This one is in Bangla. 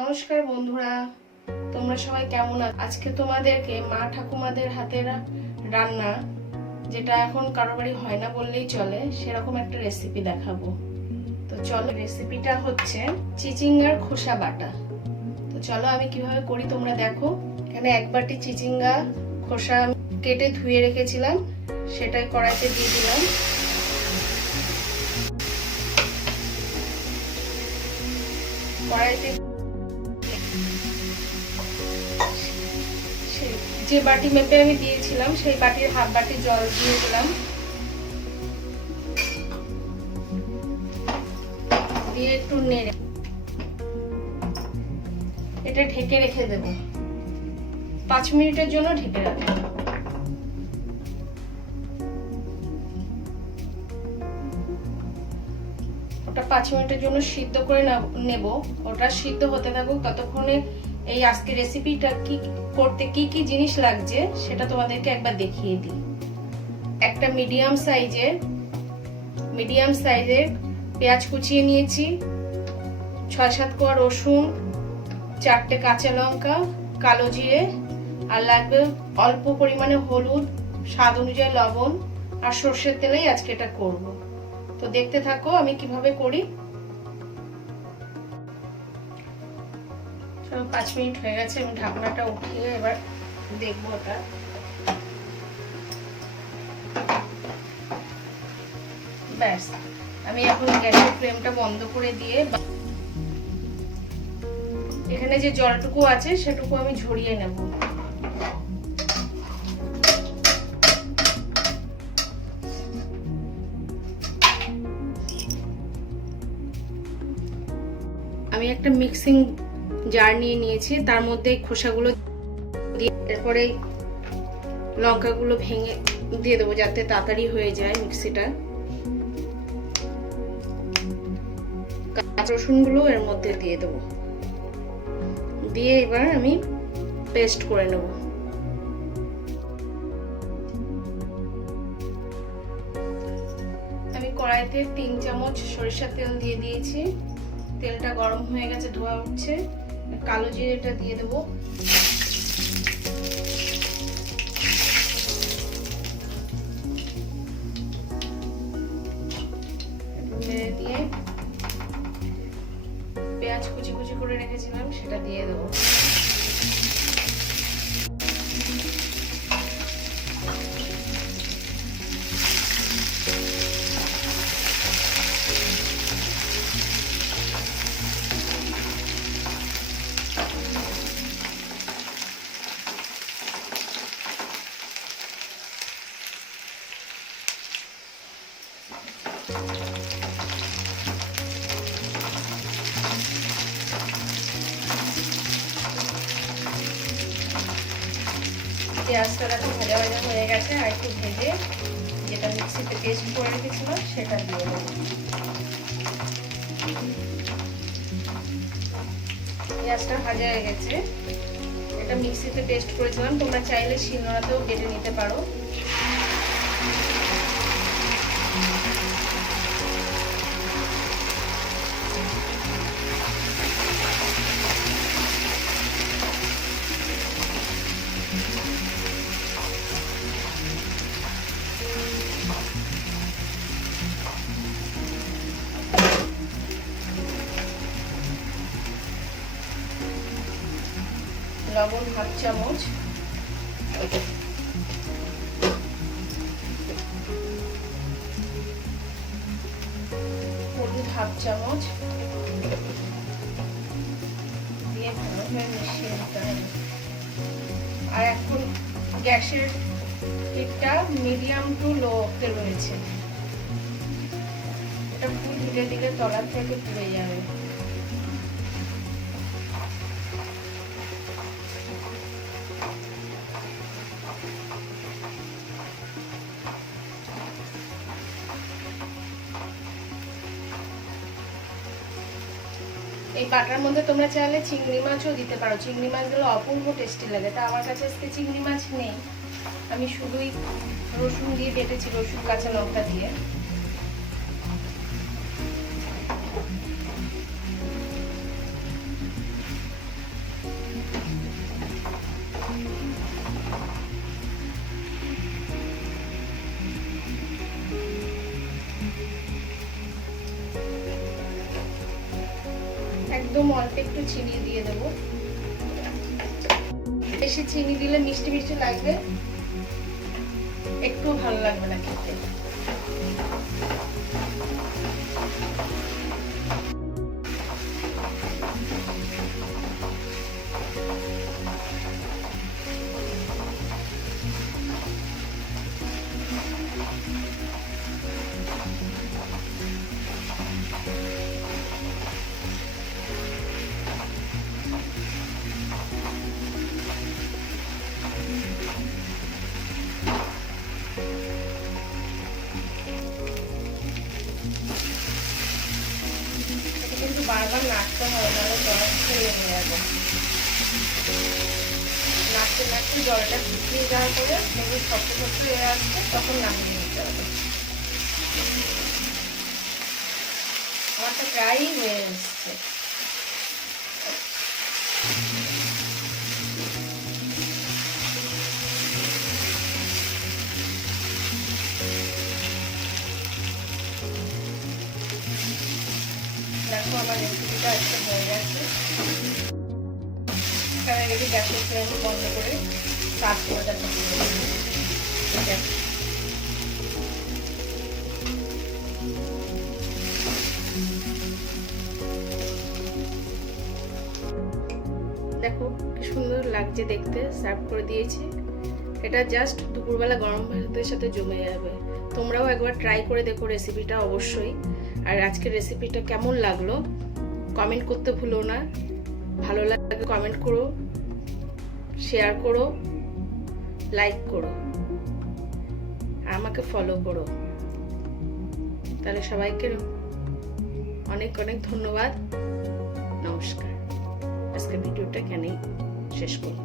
নমস্কার বন্ধুরা, তোমরা সবাই কেমন আছো? আজকে তোমাদেরকে মা ঠাকুমাদের হাতের রান্না, যেটা এখন কারো বাড়ি হয় না বললেই চলে, সেরকম একটা রেসিপি দেখাবো। তো চলো, রেসিপিটা হচ্ছে চিচিঙ্গার খোসা বাটা। তো চলো আমি কিভাবে করি তোমরা দেখো। এখানে 1 বাটি চিচিঙ্গা খোসা কেটে ধুয়ে রেখেছিলাম, সেটাই কড়াইতে দিয়ে দিলাম। কড়াইতে যে বাটি মেপে আমি দিয়েছিলাম সেই বাটির হাফ বাটি জল দিয়ে দিলাম, দিয়ে একটু নেড়ে এটা ঢেকে রেখে দেব। 5 মিনিটের জন্য ঢেকে রাখবো। ওটা 5 মিনিটের জন্য সিদ্ধ করে নেব। ওটা সিদ্ধ হতে থাকুক, ততক্ষণে এই আজকে রেসিপিটা কি করতে কি কি জিনিস লাগছে সেটা তোমাদেরকে একবার দেখিয়ে দিই। একটা মিডিয়াম সাইজের পেঁয়াজ কুচিয়ে নিয়েছি, 6-7 কোয়া রসুন, 4টে কাঁচা লঙ্কা, কালো জিরে, আর লাগবে অল্প পরিমাণে হলুদ, স্বাদ অনুযায়ী লবণ, আর সর্ষের তেলেই আজকে এটা করব। তো দেখতে থাকো আমি কিভাবে করি। 5 মিনিট হয়ে গেছে, আমি ঢাকনাটা উঠিয়ে এবার দেখবো ওটা। ব্যাস, আমি এখন গ্যাসের ফ্লেমটা বন্ধ করে দিয়ে এখানে যে জলটুকু আছে সেটুকু আমি ঝরিয়ে নেব। আমি একটা মিক্সিং জার নিয়ে নিয়েছি, তার মধ্যে খোসাগুলো দিয়ে এরপরে লঙ্কাগুলো ভেঙে দিয়ে দেবো যাতে তাড়াতাড়ি হয়ে যায় মিক্সিটা। কাঁচা রসুনগুলো এর মধ্যে দিয়ে দেবো, দিয়ে এবার আমি পেস্ট করে নেব। আমি কড়াইতে 3 চামচ সরিষার তেল দিয়ে দিয়েছি। তেলটা গরম হয়ে গেছে, ধোয়া উঠছে। কালো জিরেটা দিয়ে দেবো, নেড়ে দিয়ে পেঁয়াজ কুচি কুচি করে রেখেছিলাম সেটা দিয়ে দেবো। পেঁয়াজটা দেখো ভাজা ভাজা হয়ে গেছে, আর একটু ভেজে যেটা মিক্সিতে পেস্ট করে রেখেছিলাম সেটা দিয়ে দেবো। পেঁয়াজটা ভাজা হয়ে গেছে, এটা মিক্সিতে পেস্ট করেছিলাম, তোমরা চাইলে শিলনোড়াতেও বেটে নিতে পারো। লবণ হাফ চামচ, হলুদ হাফ চামচ দিয়ে ভালোভাবে মিশিয়ে নিতে হবে। আর এখন গ্যাসের হিটটা মিডিয়াম টু লোতে রয়েছে, এটা খুব ধীরে ধীরে তলা থেকে পুড়ে যাবে। এই বাটার মধ্যে তোমরা চাইলে চিংড়ি মাছও দিতে পারো, চিংড়ি মাছ দিলে অপূর্ব টেস্টি লাগে। তা আমার কাছে আজকে চিংড়ি মাছ নেই, আমি শুধুই রসুন দিয়ে বেটেছি, রসুন কাঁচা লঙ্কা দিয়ে। একদম অল্প একটু চিনি দিয়ে দেবো। বেশি চিনি দিলে মিষ্টি মিষ্টি লাগবে, একটু ভালো লাগবে না খেতে। কিন্তু বারবার নাড়তে হবে, নাহলে জল ছেড়ে যাবে। নাড়তে নাড়তে জলটা শুকিয়ে যাওয়ার পরে দেখুন শক্ত শক্ত হয়ে আসছে, তখন নামিয়ে নিতে হবে। আমারটা প্রায়ই হয়ে এসছে। দেখো আমার রেসিপিটা একটু হয়ে গেছে। এখানে রেখে গ্যাসের ফ্লেম বন্ধ করে সার্ভ করে দেবো। দেখো কি সুন্দর লাগছে দেখতে, সার্ভ করে দিয়েছি। এটা জাস্ট দুপুরবেলা গরম ভাতের সাথে জমে যাবে। তোমরাও একবার ট্রাই করে দেখো রেসিপিটা অবশ্যই। আর আজকের রেসিপিটা কেমন লাগলো কমেন্ট করতে ভুলো না। ভালো লাগলে কমেন্ট করো, শেয়ার করো, লাইক করো, আর আমাকে ফলো করো। তাহলে সবাইকে অনেক অনেক ধন্যবাদ। নমস্কার। আজকের ভিডিওটা এখানেই শেষ করব।